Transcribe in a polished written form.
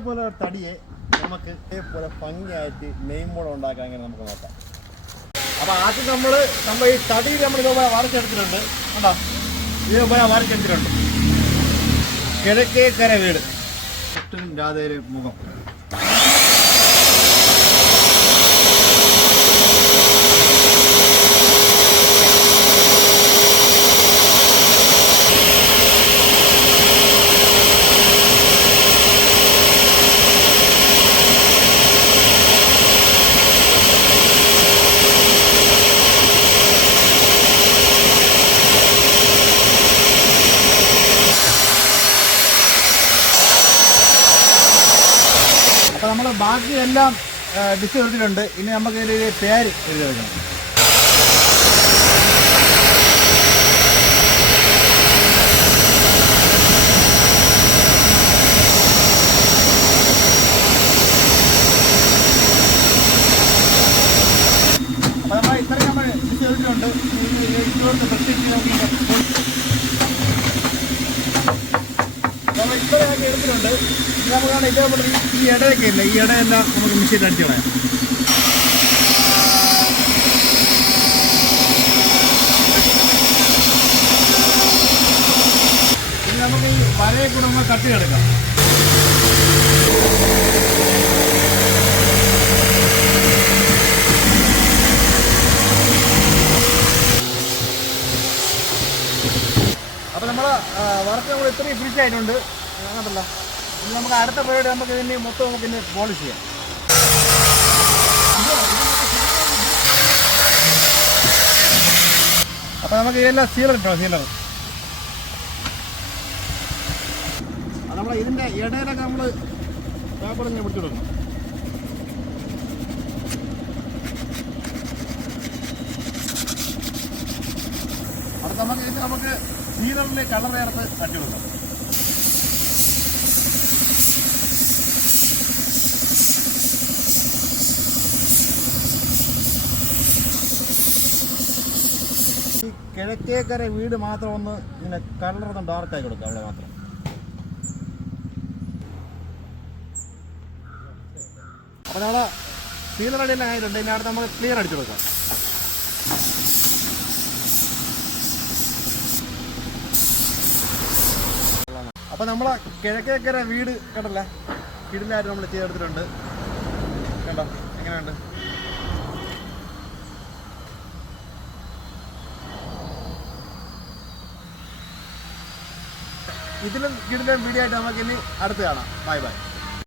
ഇതേപോലെ തടിയെ നമുക്ക് ഇതേപോലെ ഭംഗിയായിട്ട് നെയിം ബോർഡ് ഉണ്ടാക്കാൻ ഇങ്ങനെ നമുക്ക് നോക്കാം. അപ്പോൾ ആദ്യം നമ്മൾ ഈ തടിയിൽ നമ്മൾ ഇതേപോലെ വരച്ചെടുത്തിട്ടുണ്ട്. കണ്ടോ, ഇതേപോലെ വരച്ചെടുത്തിട്ടുണ്ട്. കിഴക്കേക്കര വീട്, കൃഷ്ണൻ രാധയുടെ മുഖം. അപ്പോൾ നമ്മൾ ബാക്കിയെല്ലാം ഡിഷ് എടുത്തിട്ടുണ്ട്. ഇനി നമുക്ക് ഇതിൻ്റെ പേര് എഴുതി വെക്കണം. അപ്പോൾ നമ്മൾ ഇത്രയും നമ്മൾ ഡിഷ് എടുത്തിട്ടുണ്ട്. ഇഷ്ടോട്ട് പ്രത്യേകിച്ച് നോക്കി നമ്മൾ ഇത്രയൊക്കെ എടുത്തിട്ടുണ്ട്. നമുക്കാണ് ഇതേപോലെ ഈ ഇടയൊക്കെ ഇല്ല, ഈ ഇടയെല്ലാം നമുക്ക് മിഷീൻ അടിച്ചു കളയാം. ഇനി നമുക്ക് ഈ വരയെ കൂടെ നമ്മൾ തട്ടിയെടുക്കാം. അപ്പോൾ നമ്മൾ വർക്ക് നമ്മൾ ഇത്രയും ഫിനിഷ് ആയിട്ടുണ്ട്. അങ്ങനല്ല, ഇനി നമുക്ക് അടുത്ത പരിപാടി നമുക്ക് ഇതിന് മൊത്തം നമുക്ക് ഇന്ന് പോളിഷ് ചെയ്യാം. അപ്പോൾ നമുക്ക് ഇതെല്ലാം സീലർ ഇട്ടോ, സീലർ. നമ്മൾ ഇതിൻ്റെ ഇടയിലൊക്കെ നമ്മൾ പേപ്പർ ഇങ്ങനെ പിടിച്ചു കൊടുക്കണം. അടുത്ത നമുക്ക് സീലറിൽ കളർ ചേർത്ത് തട്ടി കൊടുക്കാം. ഈ കിഴക്കേക്കര വീട് മാത്രം ഒന്ന് ഇങ്ങനെ കളറൊന്ന് ഡാർക്കായി കൊടുക്കുക, അവിടെ മാത്രം. അപ്പോൾ നമ്മൾ സീലർ അടിയെല്ലാം ആയിട്ടുണ്ട്. ഇനി അടുത്ത് നമുക്ക് ക്ലിയർ അടിച്ചു കൊടുക്കാം. അപ്പോൾ നമ്മളെ കിഴക്കേക്കര വീട് കണ്ടല്ലേ, കിടിലായിട്ട് നമ്മൾ ചെയ്തെടുത്തിട്ടുണ്ട്. കണ്ടോ എങ്ങനെയുണ്ട്? ഇതിലും കിടിലൻ വീഡിയോ ആയിട്ട് നമുക്ക് ഇനി അടുത്ത് കാണാം. Bye bye.